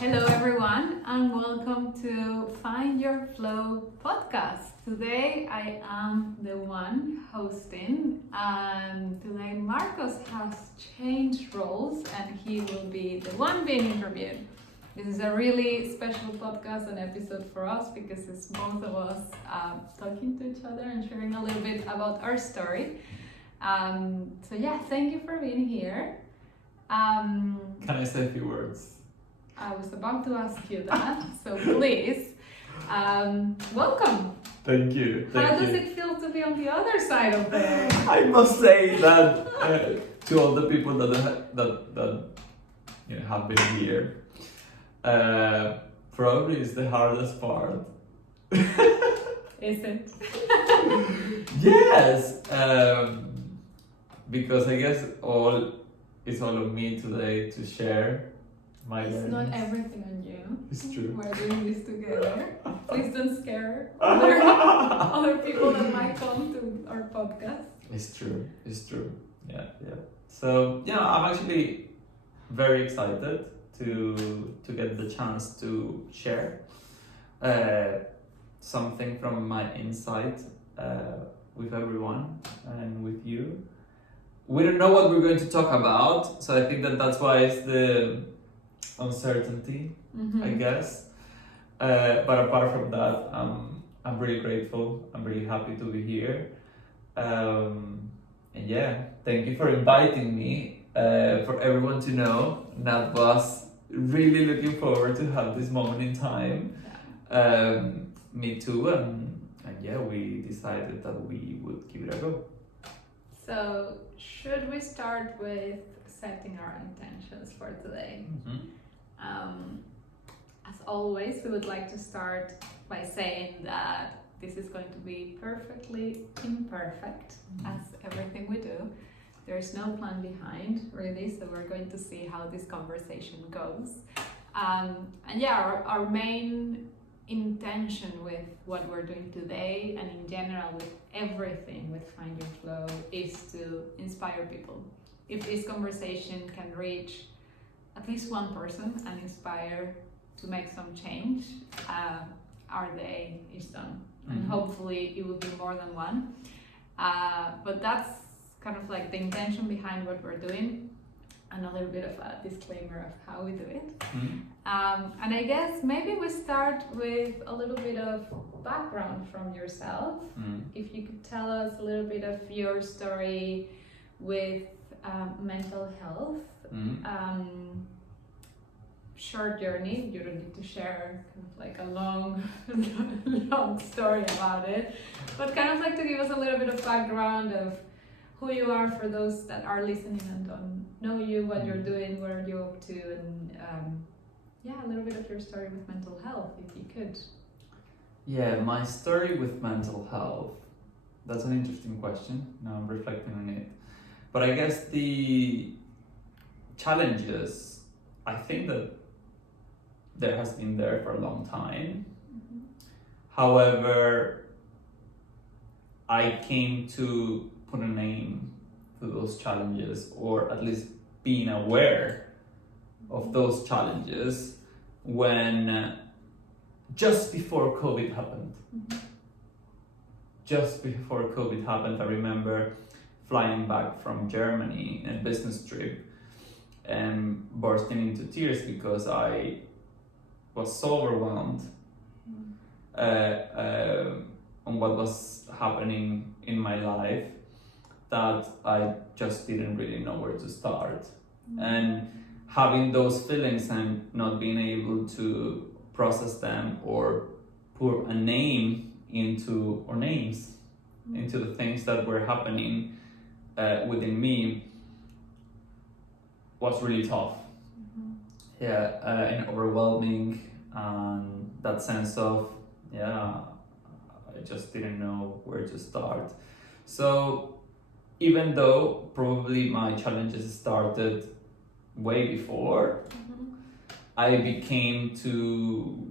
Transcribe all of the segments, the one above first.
Hello everyone and welcome to Find Your Flow podcast. Today I am the one hosting and today Marcos has changed roles and he will be the one being interviewed. This is a really special podcast and episode for us because it's both of us talking to each other and sharing a little bit about our story. Thank you for being here. Can I say a few words? I was about to ask you that, so please, welcome. Thank you. How does it feel to be on the other side of there? I must say that to all the people that have been here, probably is the hardest part. Is it? Yes, because I guess it's all of me today to share. It's not everything on you. It's true. We're doing this together. Please don't scare other people that might come to our podcast. It's true. Yeah. So I'm actually very excited to get the chance to share something from my insight with everyone and with you. We don't know what we're going to talk about, so I think that's why it's the uncertainty, I guess. But apart from that, I'm really grateful. I'm really happy to be here. Thank you for inviting me. For everyone to know, Nat was really looking forward to have this moment in time. Me too, we decided that we would give it a go. So, should we start with setting our intentions for today? As always, we would like to start by saying that this is going to be perfectly imperfect, as everything we do. There's no plan behind, really, so we're going to see how this conversation goes. Our main intention with what we're doing today and in general with everything with Find Your Flow is to inspire people. If this conversation can reach at least one person and inspire to make some change, our day is done. And hopefully it will be more than one. But that's kind of like the intention behind what we're doing and a little bit of a disclaimer of how we do it. And I guess maybe we start with a little bit of background from yourself. If you could tell us a little bit of your story with mental health. Short journey, you don't need to share kind of like a long story about it, but kind of like to give us a little bit of background of who you are for those that are listening and don't know you, what you're doing, what are you up to, and a little bit of your story with mental health, if you could. Yeah, my story with mental health, that's an interesting question. Now I'm reflecting on it. But I guess the challenges, I think that there has been there for a long time. However, I came to put a name to those challenges, or at least being aware of those challenges when just before COVID happened. Just before COVID happened, I remember flying back from Germany in a business trip and bursting into tears because I was so overwhelmed on what was happening in my life that I just didn't really know where to start. And having those feelings and not being able to process them or put a name into, or names into the things that were happening within me was really tough. And overwhelming, and that sense of I just didn't know where to start. So even though probably my challenges started way before, I became to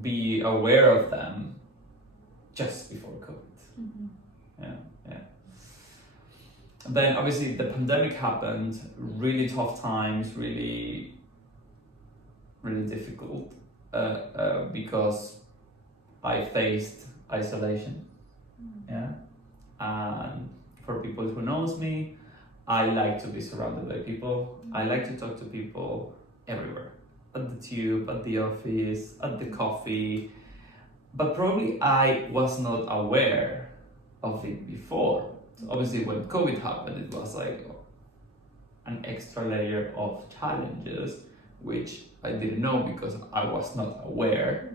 be aware of them just before COVID. Then obviously the pandemic happened, really tough times, really really difficult because I faced isolation. Yeah, and for people who knows me, I like to be surrounded by people. I like to talk to people everywhere, at the tube, at the office, at the coffee. But probably I was not aware of it before. So obviously, when COVID happened, it was like an extra layer of challenges, which I didn't know because I was not aware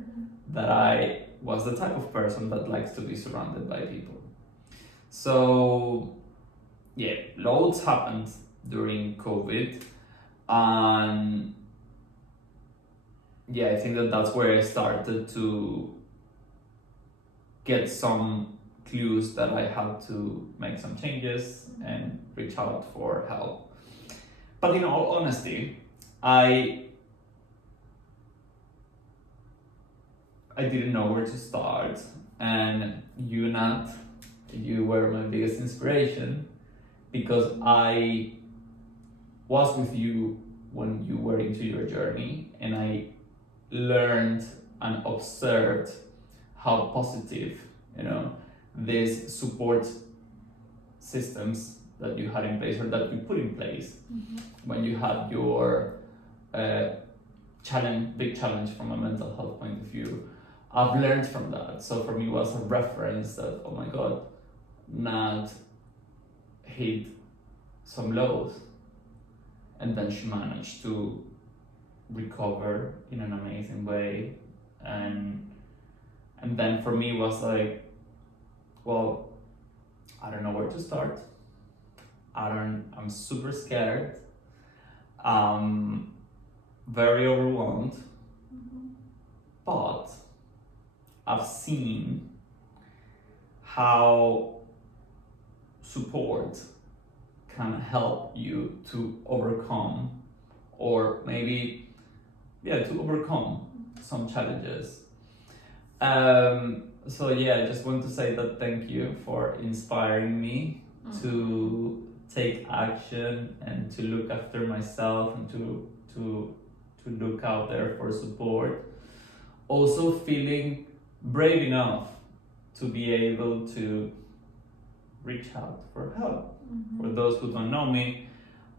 that I was the type of person that likes to be surrounded by people. So, yeah, loads happened during COVID, and yeah, I think that that's where I started to get some clues that I had to make some changes and reach out for help. But in all honesty, I didn't know where to start, and you, Nat, you were my biggest inspiration because I was with you when you were into your journey, and I learned and observed how positive, these support systems that you had in place or that you put in place when you had your big challenge from a mental health point of view. I've learned from that. So for me, it was a reference that, oh my God, Nat hit some lows, and then she managed to recover in an amazing way. And then for me, it was like, well, I don't know where to start. I'm super scared. Very overwhelmed. But I've seen how support can help you to overcome, or maybe, to overcome some challenges. So I just want to say that thank you for inspiring me to take action and to look after myself and to look out there for support. Also feeling brave enough to be able to reach out for help. For those who don't know me,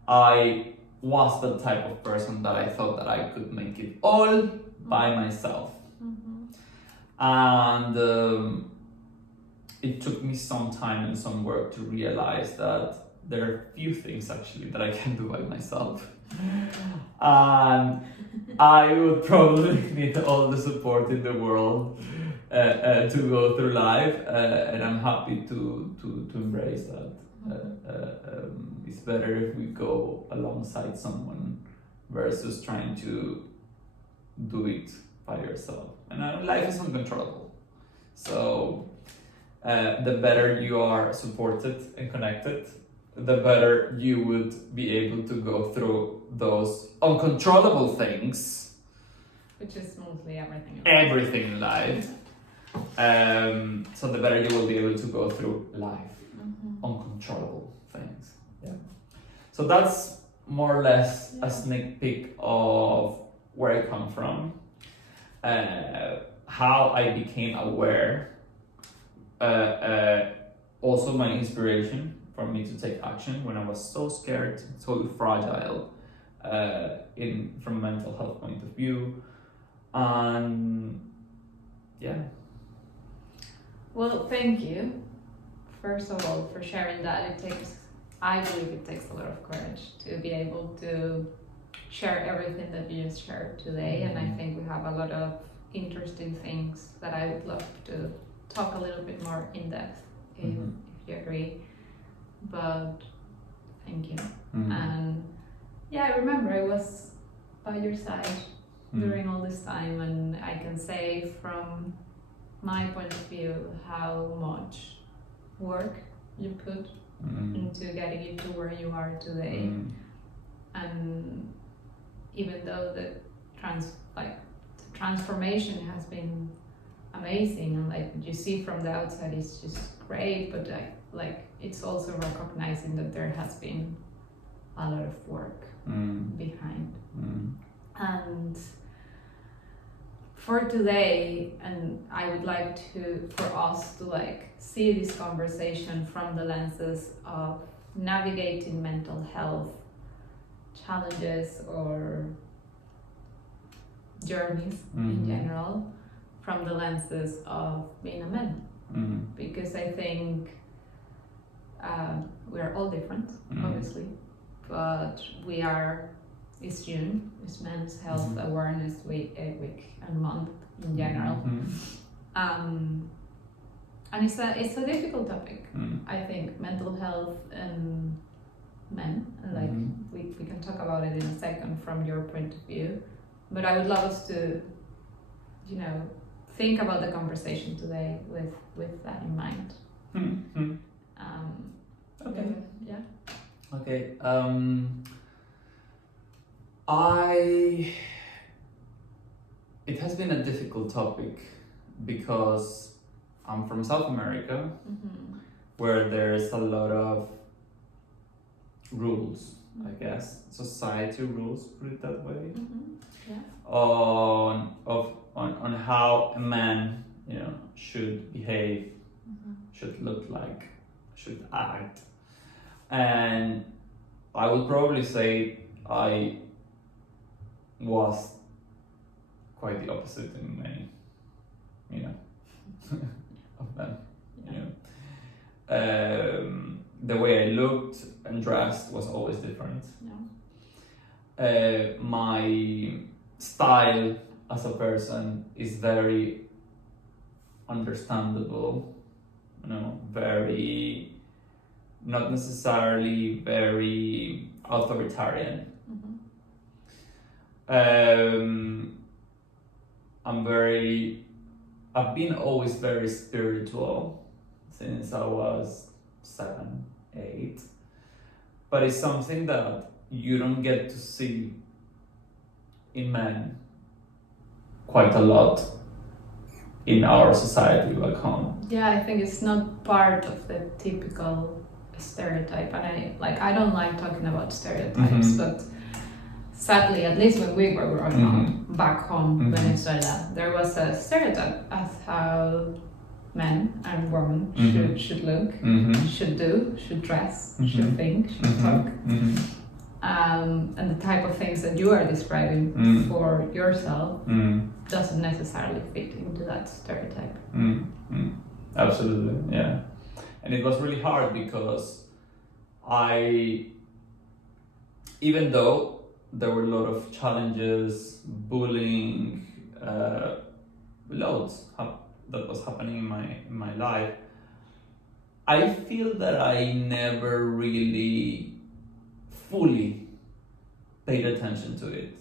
I was the type of person that I thought that I could make it all by myself. And it took me some time and some work to realize that there are few things actually that I can do by myself. And I would probably need all the support in the world to go through life, and I'm happy to embrace that. It's better if we go alongside someone versus trying to do it by yourself. And life is uncontrollable. So the better you are supported and connected, the better you would be able to go through those uncontrollable things. Which is mostly everything. Everything in life. So the better you will be able to go through life. Uncontrollable things. Yeah. So that's more or less a sneak peek of where I come from, how I became aware, also my inspiration for me to take action when I was so scared, so fragile, from a mental health point of view, and Well, thank you. First of all, for sharing that. I believe it takes a lot of courage to be able to share everything that you just shared today. And I think we have a lot of interesting things that I would love to talk a little bit more in depth, if you agree. But thank you. And I remember I was by your side during all this time, and I can say from my point of view how much work you put into getting you to where you are today. And even though the transformation has been amazing, and like you see from the outside it's just great, but it's also recognizing that there has been a lot of work behind. And for today, and I would like for us to like see this conversation from the lenses of navigating mental health challenges or journeys in general, from the lenses of being a man. Because I think we are all different, obviously, but it's June, it's Men's Health Awareness week and month in general. And it's a difficult topic. I think mental health and men, and like we can talk about it in a second from your point of view. But I would love us to, think about the conversation today with that in mind. Okay. Yeah. Okay. It has been a difficult topic because I'm from South America, where there's a lot of rules, I guess, society rules, put it that way, on how a man, should behave, should look like, should act, and I would probably say I was quite the opposite in many, of them. The way I looked and dressed was always different. My style as a person is very understandable, very, not necessarily very authoritarian. I've been always very spiritual since I was 7, 8, but it's something that you don't get to see in men quite a lot in our society back home. Yeah, I think it's not part of the typical stereotype, and I don't like talking about stereotypes, but sadly, at least when we were growing up back home, Venezuela, there was a stereotype as how men and women should look, should do, should dress, should think, should talk. And the type of things that you are describing for yourself doesn't necessarily fit into that stereotype. Absolutely, yeah. And it was really hard because even though there were a lot of challenges, bullying, loads that was happening in my life, I feel that I never really fully paid attention to it.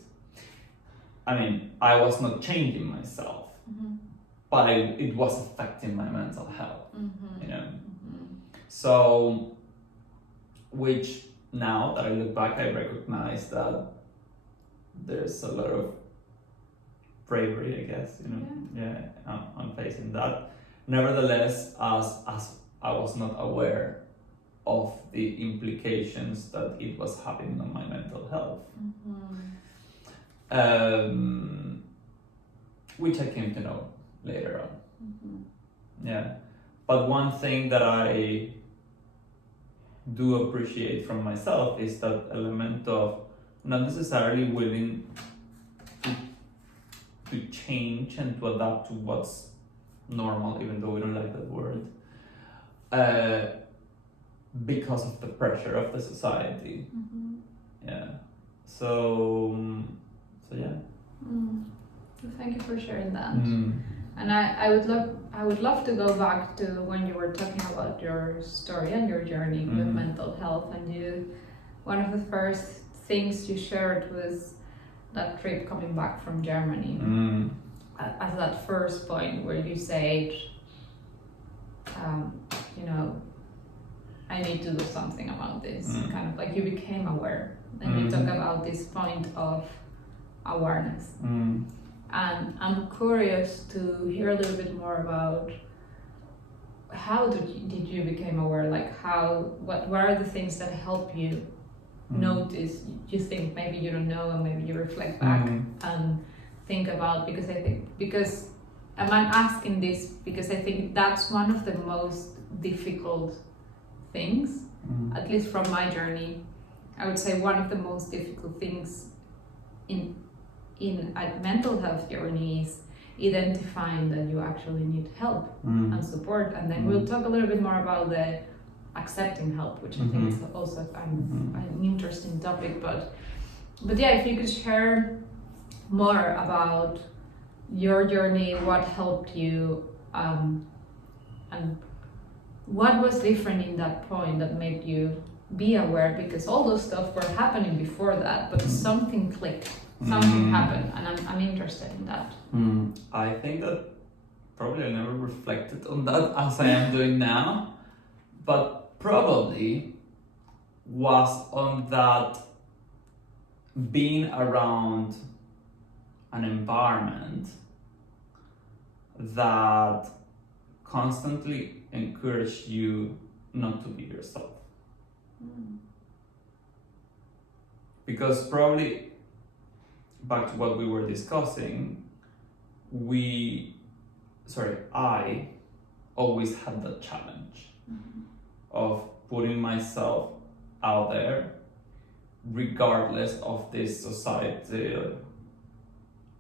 I mean, I was not changing myself, but it was affecting my mental health, So, which now that I look back, I recognize that there's a lot of bravery, I guess, I'm facing that. Nevertheless, as I was not aware of the implications that it was having on my mental health, which I came to know later on. Yeah, but one thing that I do appreciate from myself is that element of not necessarily willing to change and to adapt to what's normal, even though we don't like that word, because of the pressure of the society. Yeah. So yeah. Thank you for sharing that. And I would love to go back to when you were talking about your story and your journey with mental health, and one of the first things you shared was that trip coming back from Germany. At that first point where you said, I need to do something about this. Kind of like you became aware, and you talk about this point of awareness. And I'm curious to hear a little bit more about how did you become aware? Like what are the things that help you notice? You think maybe you don't know, and maybe you reflect back and think about, because I'm asking this because I think that's one of the most difficult things, at least from my journey. I would say one of the most difficult things in a mental health journey is identifying that you actually need help and support, and then we'll talk a little bit more about the accepting help, which I think is also an interesting topic. But yeah, if you could share more about your journey, what helped you, and what was different in that point that made you be aware, because all those stuff were happening before that, but something clicked, something happened, and I'm interested in that. I think that probably I never reflected on that as I am doing now, but probably was on that being around an environment that constantly encouraged you not to be yourself. Because probably, back to what we were discussing, I always had that challenge of putting myself out there regardless of these societal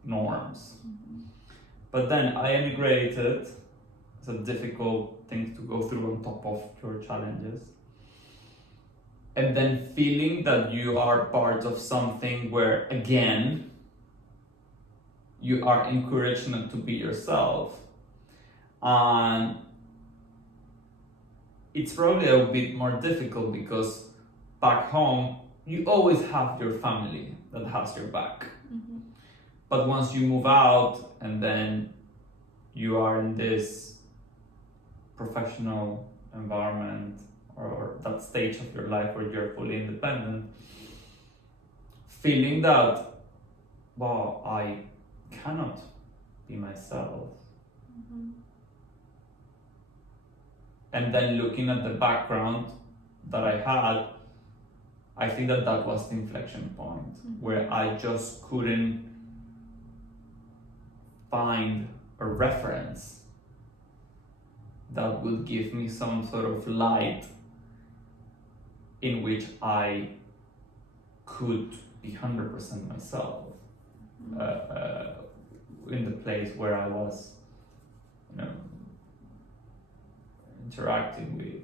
norms. But then I emigrated. It's a difficult thing to go through on top of your challenges. And then feeling that you are part of something where, again, you are encouraged not to be yourself. And it's probably a bit more difficult because back home, you always have your family that has your back. But once you move out and then you are in this professional environment or that stage of your life where you're fully independent, feeling that, wow, I cannot be myself. And then looking at the background that I had, I think that was the inflection point where I just couldn't find a reference that would give me some sort of light in which I could be 100% myself in the place where I was, interacting with.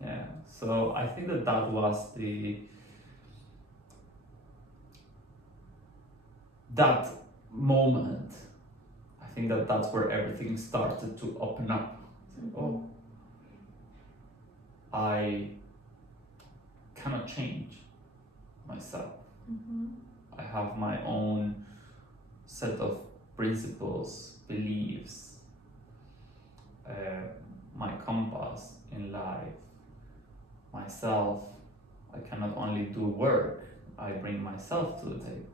Yeah, so I think that was that moment. I think that's where everything started to open up. Oh, I cannot change myself. I have my own set of principles, beliefs, my compass in life, myself. I cannot only do work, I bring myself to the table.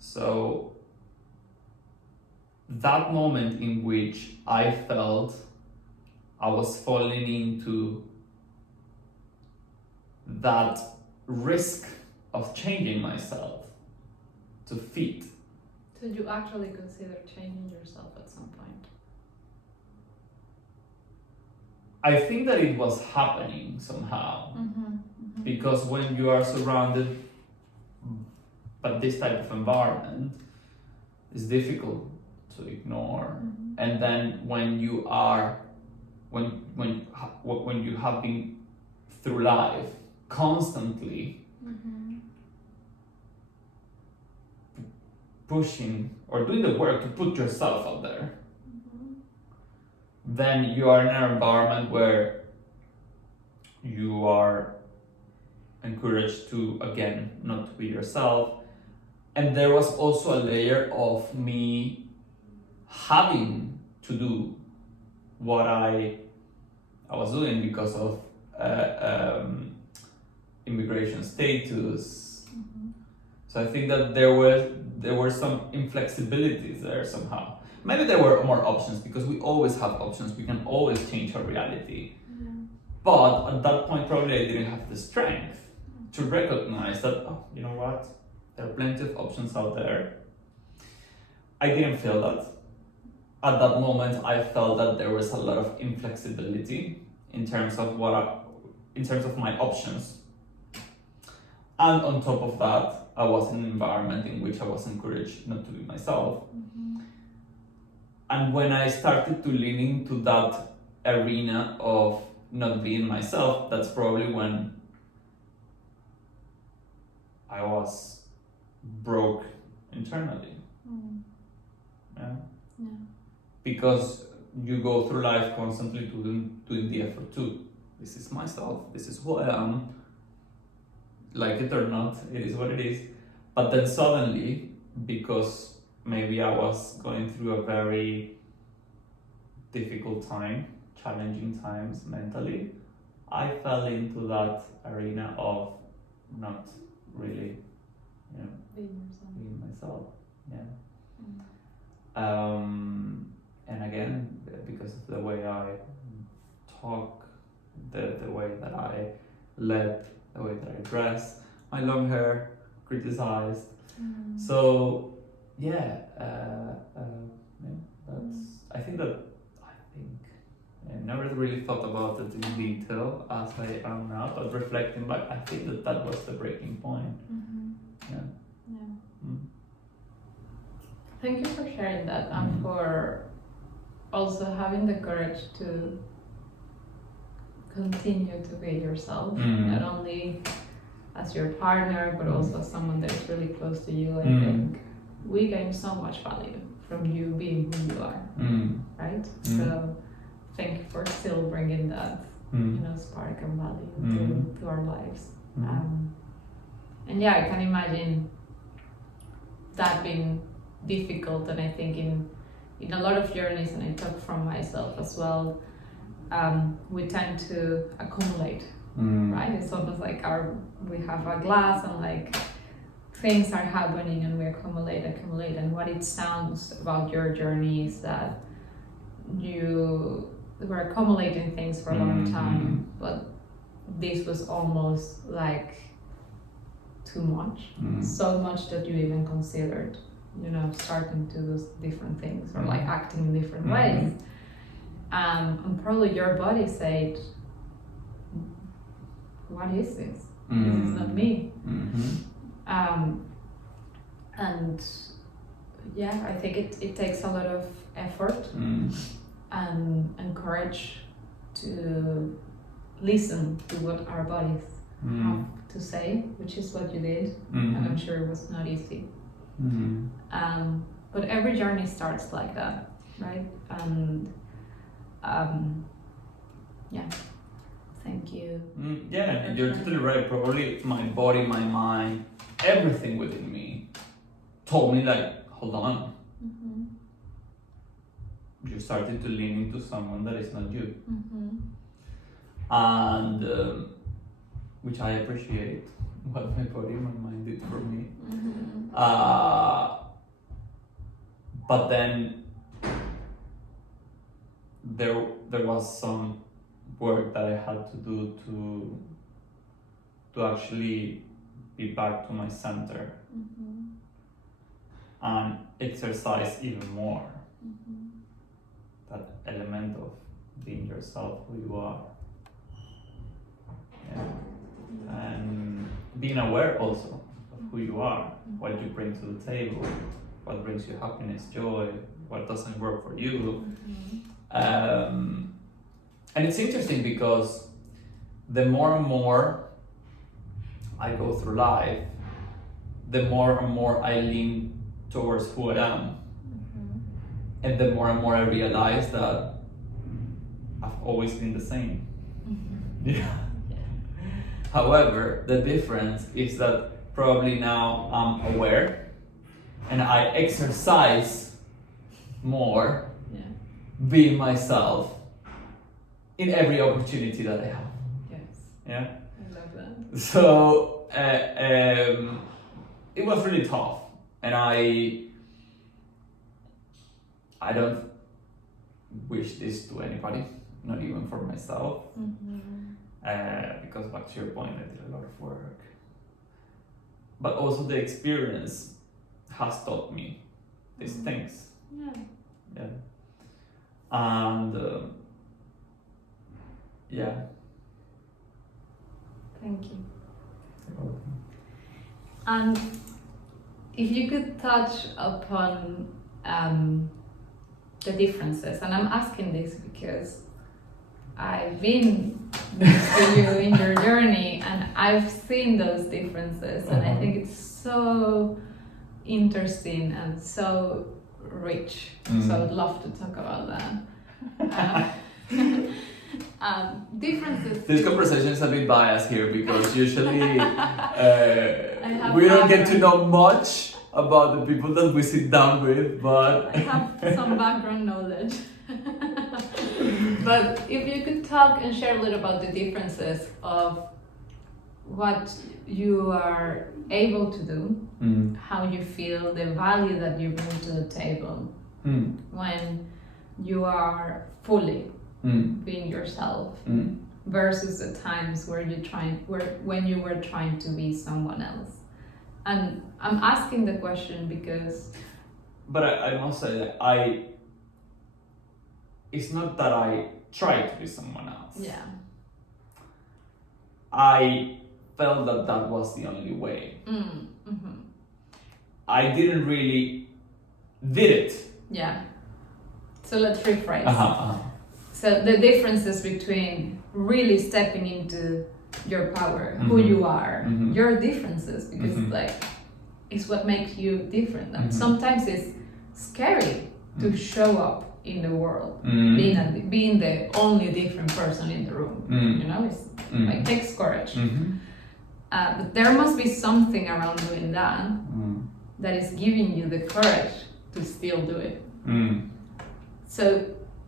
So that moment in which I felt I was falling into that risk of changing myself to fit. So you actually consider changing yourself at some point? I think that it was happening somehow. Because when you are surrounded by this type of environment, it's difficult to ignore. And then when you are, when you have been through life constantly pushing or doing the work to put yourself out there, then you are in an environment where you are encouraged to, again, not to be yourself. And there was also a layer of me having to do what I was doing because of immigration status. So I think that there were some inflexibilities there somehow. Maybe there were more options because we always have options. We can always change our reality. But at that point, probably I didn't have the strength to recognize that, oh, you know what? There are plenty of options out there. I didn't feel that. At that moment, I felt that there was a lot of inflexibility in terms of in terms of my options. And on top of that, I was in an environment in which I was encouraged not to be myself. Mm-hmm. And when I started to lean into that arena of not being myself, that's probably when I was broke internally. Mm. Yeah? Yeah. Because you go through life constantly doing the effort too. This is myself, this is who I am, like it or not, it is what it is. But then suddenly, because maybe I was going through a very difficult time, challenging times mentally, I fell into that arena of not really, being myself. Yeah. Mm. And again, because of the way I talk, the way that I live, the way that I dress, my long hair, criticized. Mm. So yeah, that's. I think I never really thought about it in detail as I am now, but reflecting back, I think that was the breaking point. Mm-hmm. Yeah. Yeah. Mm. Thank you for sharing that and for also having the courage to continue to be yourself, not only as your partner, but also as someone that is really close to you. I think we gain so much value from you being who you are, right? So thank you for still bringing that, spark and value to our lives. And yeah, I can imagine that being difficult, and I think in a lot of journeys, and I talk from myself as well, we tend to accumulate, right? It's almost like we have a glass and like things are happening and we accumulate, and what it sounds about your journey is that you were accumulating things for a long time, but this was almost like too much, so much that you even considered, starting to do different things or like acting in different ways. And probably your body said, what is this? This is not me. And yeah, I think it takes a lot of effort and courage to listen to what our bodies have to say, which is what you did. And I'm sure it was not easy. But every journey starts like that, right? And yeah, thank you. Yeah, you're totally right. Probably my body, my mind, everything within me told me like, hold on. You started to lean into someone that is not you. And which I appreciate what my body and my mind did for me. But then there was some work that I had to do to actually be back to my center and exercise even more that element of being yourself, who you are. Yeah. And being aware also of who you are, what you bring to the table, what brings you happiness, joy, what doesn't work for you. And it's interesting because the more and more I go through life, the more and more I lean towards who I am. And the more and more I realize that I've always been the same. Yeah. However, the difference is that probably now I'm aware and I exercise more being myself in every opportunity that I have. Yes. Yeah. I love that. So it was really tough, and I don't wish this to anybody, not even for myself. Because back to your point, I did a lot of work. But also the experience has taught me these things. Yeah. Yeah. And yeah. Thank you. And if you could touch upon the differences, and I'm asking this because I've been with you in your journey and I've seen those differences, and I think it's so interesting and so rich. So I would love to talk about that. Differences. This conversation is a bit biased here because usually we have don't get to background. know much about the people that we sit down with, but I have some background knowledge. But if you could talk and share a little about the differences of what you are able to do, how you feel, the value that you bring to the table when you are fully being yourself versus the times where when you were trying to be someone else. And I'm asking the question because I must say that it's not that I try to be someone else. yeah. I felt that was the only way. I didn't really did it. Yeah. So let's rephrase. So the differences between really stepping into your power, who you are, your differences, because it's what makes you different. And sometimes it's scary to show up in the world, being the only different person in the room. You know, it's like takes courage. But there must be something around doing that that is giving you the courage to still do it. So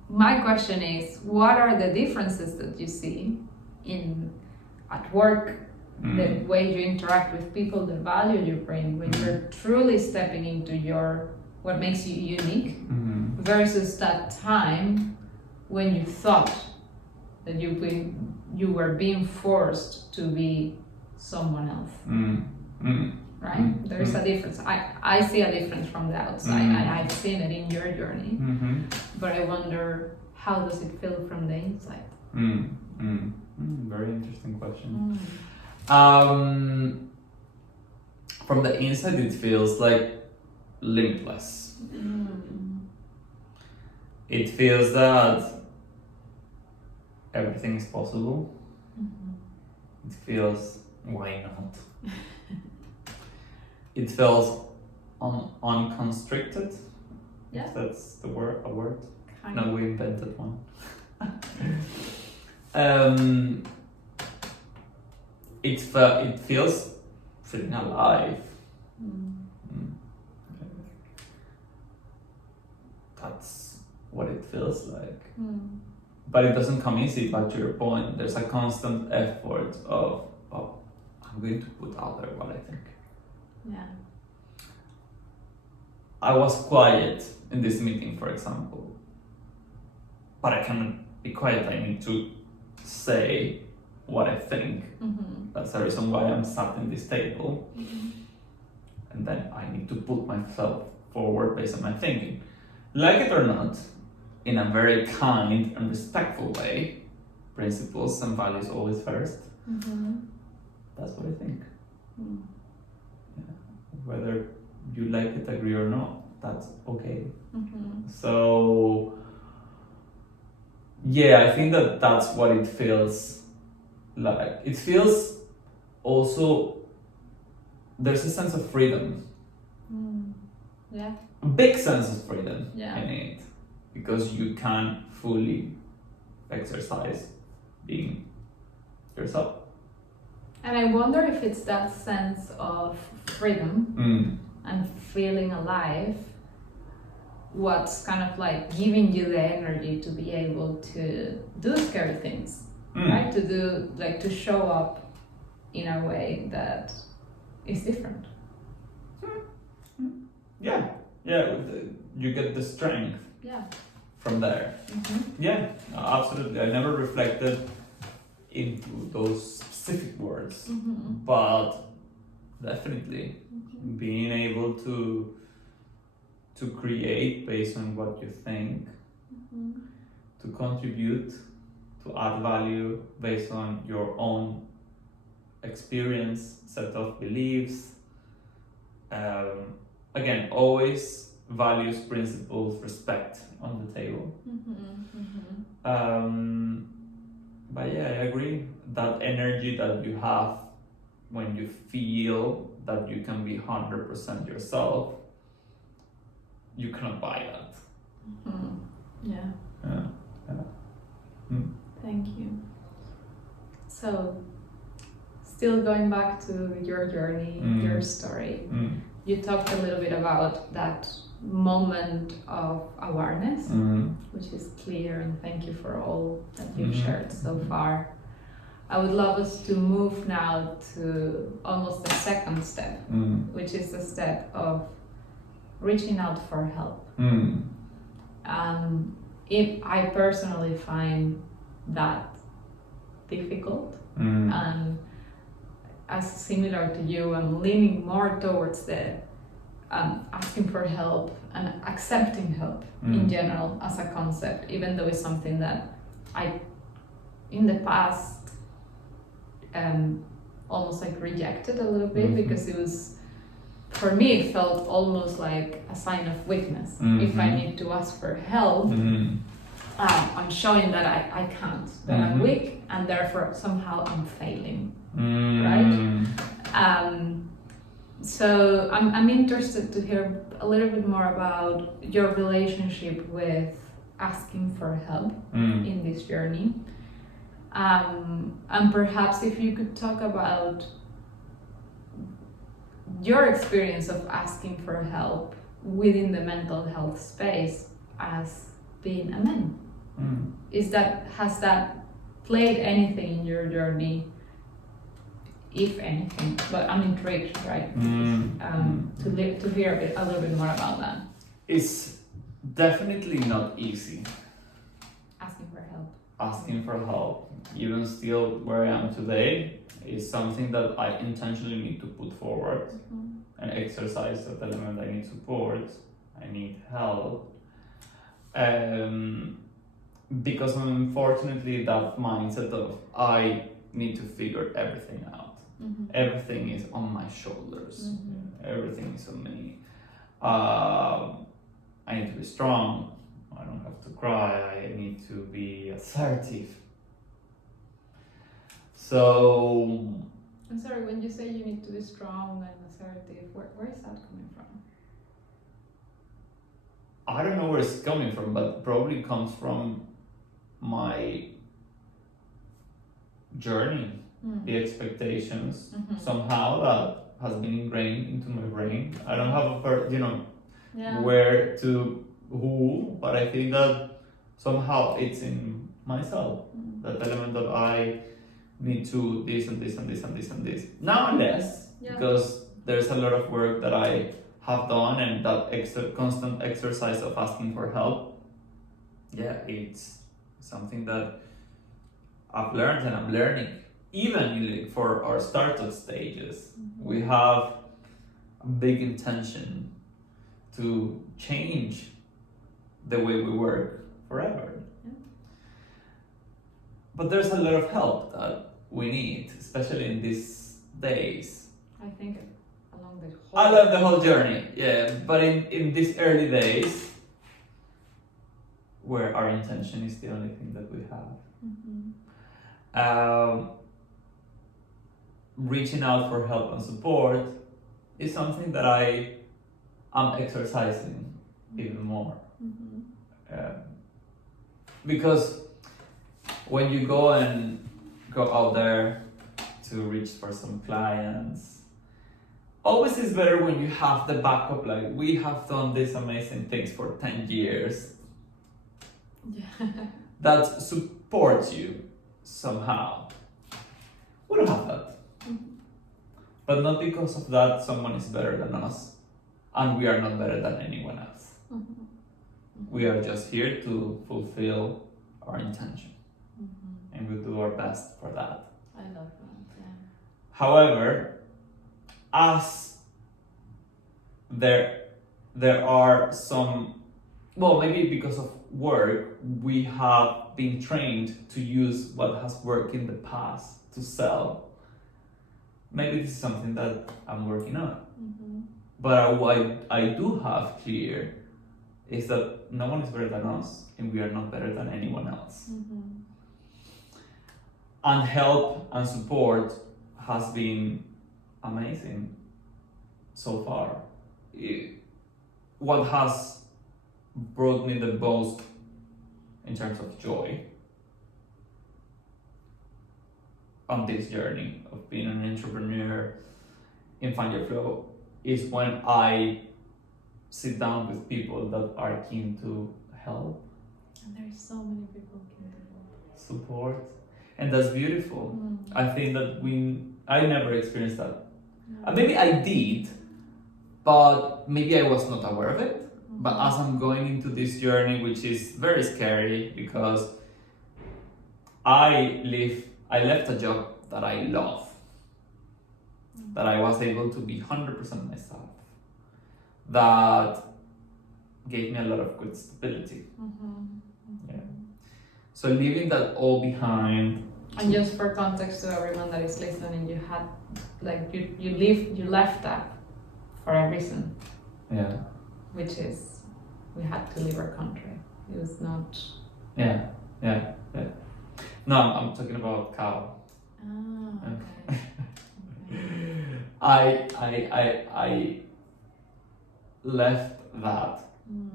my question is, what are the differences that you see at work, the way you interact with people, the value you bring when you're truly stepping into what makes you unique versus that time when you thought that you were being forced to be someone else. Right? There is a difference. I see a difference from the outside. I've seen it in your journey. But I wonder, how does it feel from the inside? Very interesting question. From the inside, it feels like limitless. It feels that everything is possible. It feels, why not? It feels unconstricted. Yeah. If that's a word. Kind No, of. we invented one. It feels feeling alive. That's what it feels like. But it doesn't come easy, but to your point, there's a constant effort of I'm going to put out there what I think. Yeah. I was quiet in this meeting, for example, but I cannot be quiet. I need to say what I think. That's the reason why I'm sat in this table. And then I need to put myself forward based on my thinking. Like it or not, in a very kind and respectful way, principles and values always first. That's what I think. Yeah. Whether you like it, agree or not, that's okay. So yeah, I think that's what it feels like. It feels also, there's a sense of freedom. Yeah. A big sense of freedom Yeah. in it, because you can fully exercise being yourself. And I wonder if it's that sense of freedom and feeling alive what's kind of like giving you the energy to be able to do scary things, right? To show up in a way that is different. Yeah, you get the strength Yeah. from there. Yeah, absolutely. I never reflected into those specific words, but definitely being able to create based on what you think, to contribute, to add value based on your own experience, set of beliefs. Again, always values, principles, respect on the table. But yeah, I agree. That energy that you have when you feel that you can be 100% yourself, you cannot buy that. Yeah. Thank you. So, still going back to your journey, your story, you talked a little bit about that moment of awareness, which is clear, and thank you for all that you've shared so far. I would love us to move now to almost the second step, which is the step of reaching out for help. If I personally find that difficult, and as similar to you, I'm leaning more towards the asking for help and accepting help in general as a concept, even though it's something that I, in the past, almost like rejected a little bit, because it was, for me, it felt almost like a sign of weakness. If I need to ask for help, I'm showing that I can't, that I'm weak, and therefore somehow I'm failing, right? So I'm interested to hear a little bit more about your relationship with asking for help in this journey. And perhaps if you could talk about your experience of asking for help within the mental health space as being a man. Has that played anything in your journey, if anything? But I'm intrigued, right? To hear a little bit more about that. It's definitely not easy. Asking for help, even still where I am today, is something that I intentionally need to put forward and exercise that element. I need support, I need help. Because unfortunately that mindset of I need to figure everything out. Everything is on my shoulders. Everything is on me. I need to be strong. I don't have to cry. I need to be assertive. So... I'm sorry, when you say you need to be strong and assertive, where is that coming from? I don't know where it's coming from, but probably comes from my journey, the expectations, somehow that has been ingrained into my brain. I don't have where to, who, but I think that somehow it's in myself, that element of I need to this and this and this and this and this. Now less, because there's a lot of work that I have done, and that constant exercise of asking for help, it's something that I've learned and I'm learning. Even for our startup stages, we have a big intention to change the way we work forever. But there's a lot of help that we need, especially in these days. I think along the whole journey, but in these early days, where our intention is the only thing that we have. Reaching out for help and support is something that I am exercising even more. Because when you go out there to reach for some clients, always is better when you have the backup, like we have done these amazing things for 10 years that supports you somehow. We don't have that. But not because of that someone is better than us, and we are not better than anyone else. We are just here to fulfill our intention, and we do our best for that. I love that, However, as there there are some, well, maybe because of work, we have been trained to use what has worked in the past to sell. Maybe this is something that I'm working on. Mm-hmm. But what I do have clear is that no one is better than us, and we are not better than anyone else. Mm-hmm. And help and support has been amazing so far. What has brought me the most in terms of joy on this journey of being an entrepreneur in Find Your Flow is when I sit down with people that are keen to help. And there's so many people keen to help. Support. And that's beautiful. I think that I never experienced that. Yeah. Maybe I did, but maybe I was not aware of it. But as I'm going into this journey, which is very scary because I left a job that I love, that I was able to be 100% myself, that gave me a lot of good stability. Yeah. So leaving that all behind. And just for context to everyone that is listening, you had you left that for a reason. Yeah. Which is we had to leave our country. It was not. Yeah. No, I'm talking about cow. Ah, okay. I left that.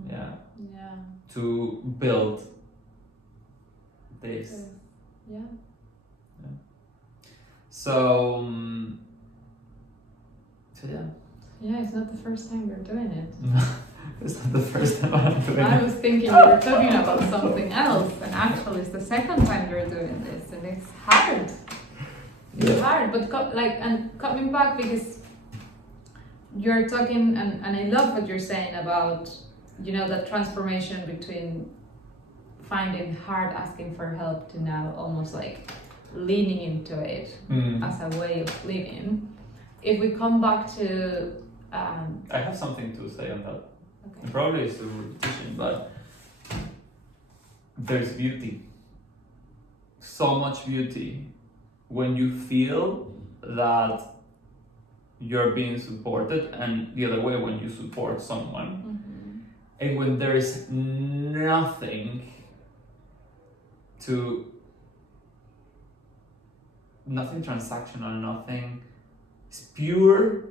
Yeah. To build this. Yeah. So yeah. Yeah, it's not the first time you're doing it. It's not the first time I'm doing it. I was thinking you were talking about something else, and actually it's the second time you're doing this, and it's hard. It's hard, but coming back, because you're talking, and I love what you're saying about, that transformation between finding hard asking for help to now almost like leaning into it as a way of living. If we come back to... I have something to say on that. Okay. Probably it's a repetition, but there's beauty. So much beauty when you feel that you're being supported, and the other way when you support someone, and when there is nothing transactional, nothing. It's pure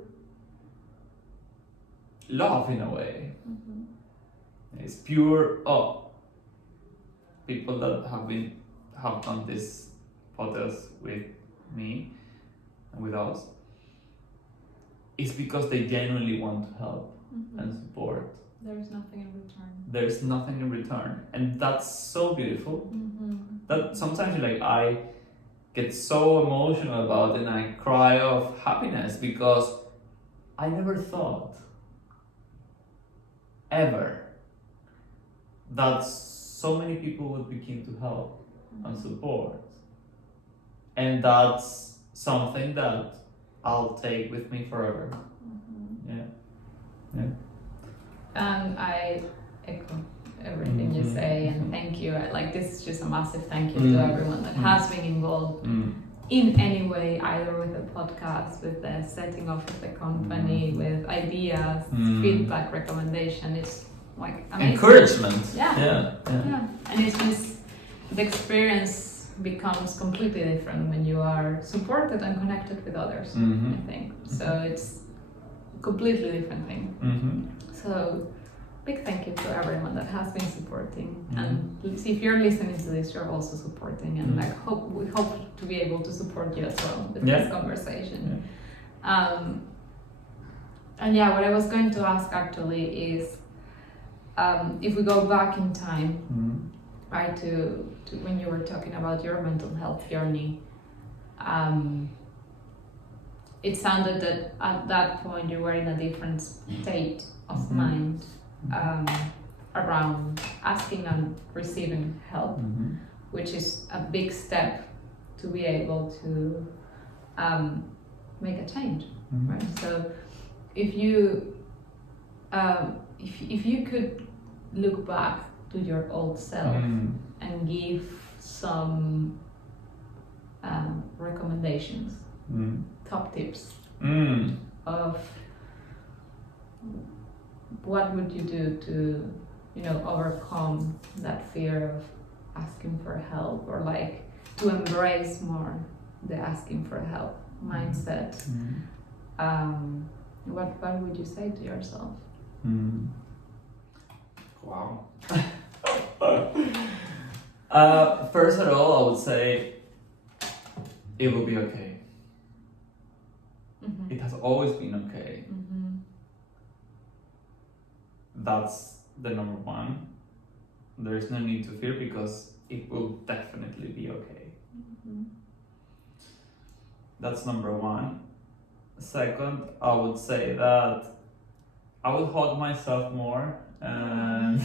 love in a way. It's pure people that have done this podcast with me and with us. It's because they genuinely want to help and support. There's nothing in return. There's nothing in return, and that's so beautiful. That sometimes I get so emotional about it, and I cry of happiness because I never thought ever that so many people would be keen to help and support, and that's something that I'll take with me forever. Yeah. And I echo everything you say, and thank you. This is just a massive thank you to everyone that has been involved in any way, either with the podcast, with the setting up of the company, with ideas, feedback, recommendation. It's amazing. Encouragement. Yeah. And it's just the experience becomes completely different when you are supported and connected with others. I think so. It's a completely different thing. So, big thank you to everyone that has been supporting. And if you're listening to this, you're also supporting, and we hope to be able to support you as well with this conversation. And what I was going to ask actually is, if we go back in time, right, to when you were talking about your mental health journey, it sounded that at that point you were in a different state of mind around asking and receiving help, which is a big step to be able to make a change, right? So if you if you could look back to your old self and give some recommendations, top tips of what would you do to, you know, overcome that fear of asking for help, or like to embrace more the asking for help mindset, what would you say to yourself? Wow. First of all, I would say it will be okay. It has always been okay. That's the number one. There is no need to fear because it will definitely be okay. That's number one. Second, I would say that I would hug myself more, and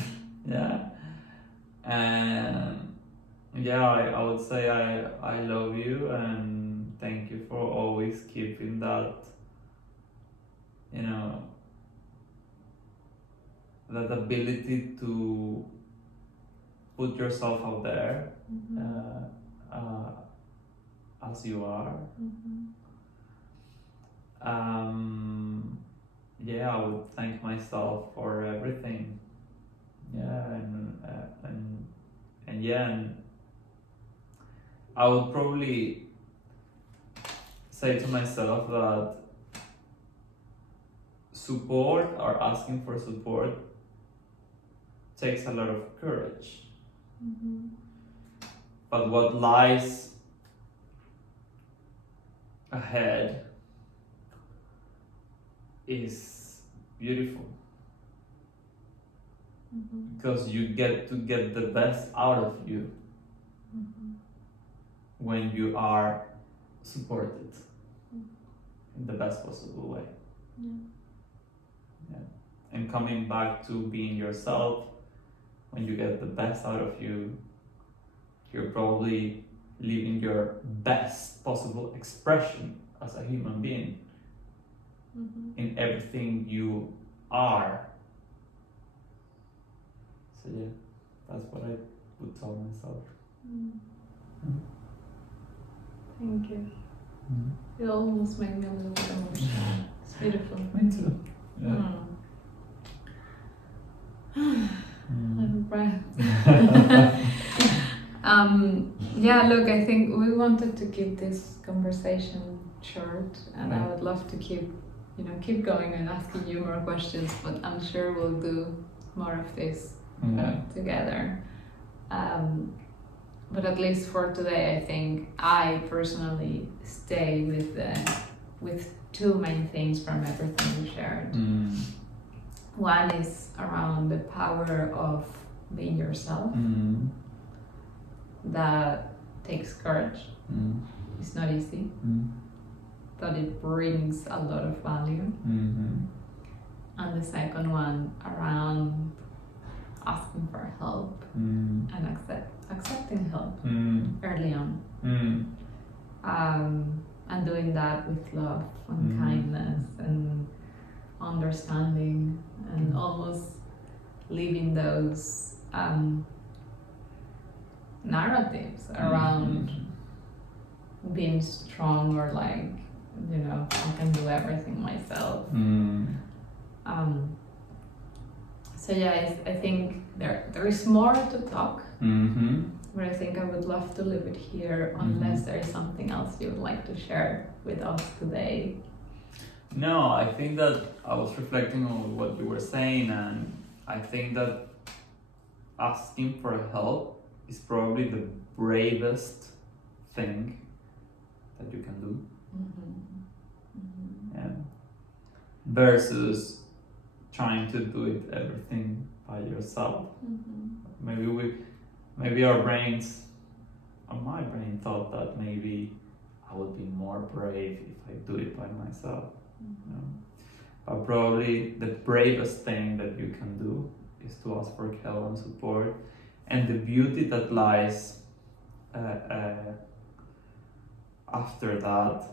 I would say I love you and thank you for always keeping that, you know, that ability to put yourself out there as you are. I would thank myself for everything. And I would probably say to myself that support or asking for support takes a lot of courage. But what lies ahead is beautiful, because you get to get the best out of you when you are supported in the best possible way. And coming back to being yourself, when you get the best out of you, you're probably living your best possible expression as a human being in everything you are. So that's what I would tell myself. Thank you. It almost made me a little bit emotional. It's beautiful. Me too. Little breath. Look, I think we wanted to keep this conversation short, and I would love to keep going and asking you more questions, but I'm sure we'll do more of this together. But at least for today, I think I personally stay with two main things from everything we shared. One is around the power of being yourself. That takes courage. It's not easy, but it brings a lot of value. And the second one around asking for help and accepting help early on. And doing that with love and kindness and understanding, and almost leaving those narratives around being strong, or like, I can do everything myself. I think there is more to talk, but I think I would love to leave it here, unless there is something else you would like to share with us today. No, I think that I was reflecting on what you were saying, and I think that asking for help is probably the bravest thing that you can do. Versus trying to do it everything by yourself. Maybe our brains, or my brain thought that maybe I would be more brave if I do it by myself. But probably the bravest thing that you can do is to ask for help and support, and the beauty that lies after that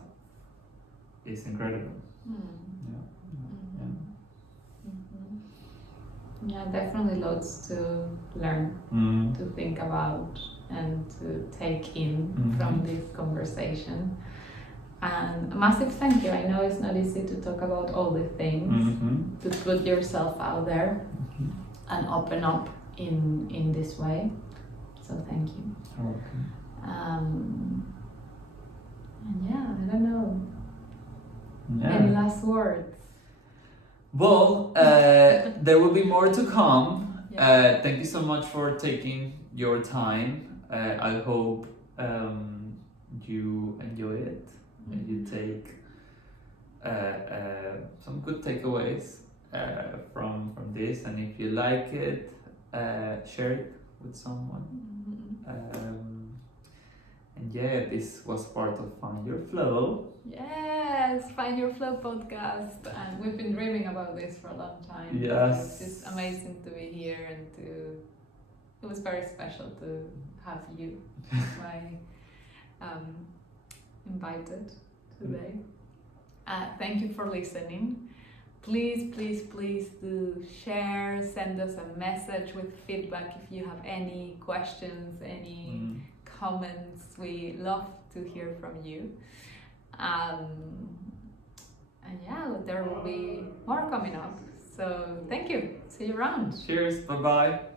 is incredible. Yeah, definitely loads to learn, to think about, and to take in from this conversation. And a massive thank you. I know it's not easy to talk about all the things, to put yourself out there and open up in this way. So thank you. Okay. And yeah, I don't know. Yeah. Any last words? Well, there will be more to come. Yeah. Thank you so much for taking your time. I hope you enjoy it and you take some good takeaways from this. And if you like it, share it with someone. And yeah, this was part of Find Your Flow. Yes, Find Your Flow podcast, and we've been dreaming about this for a long time. Yes. It's just amazing to be here, and it was very special to have you my invited today. Thank you for listening. Please do share, send us a message with feedback if you have any questions, any comments. We love to hear from you. And yeah, there will be more coming up. So thank you. See you around. Cheers. Bye bye.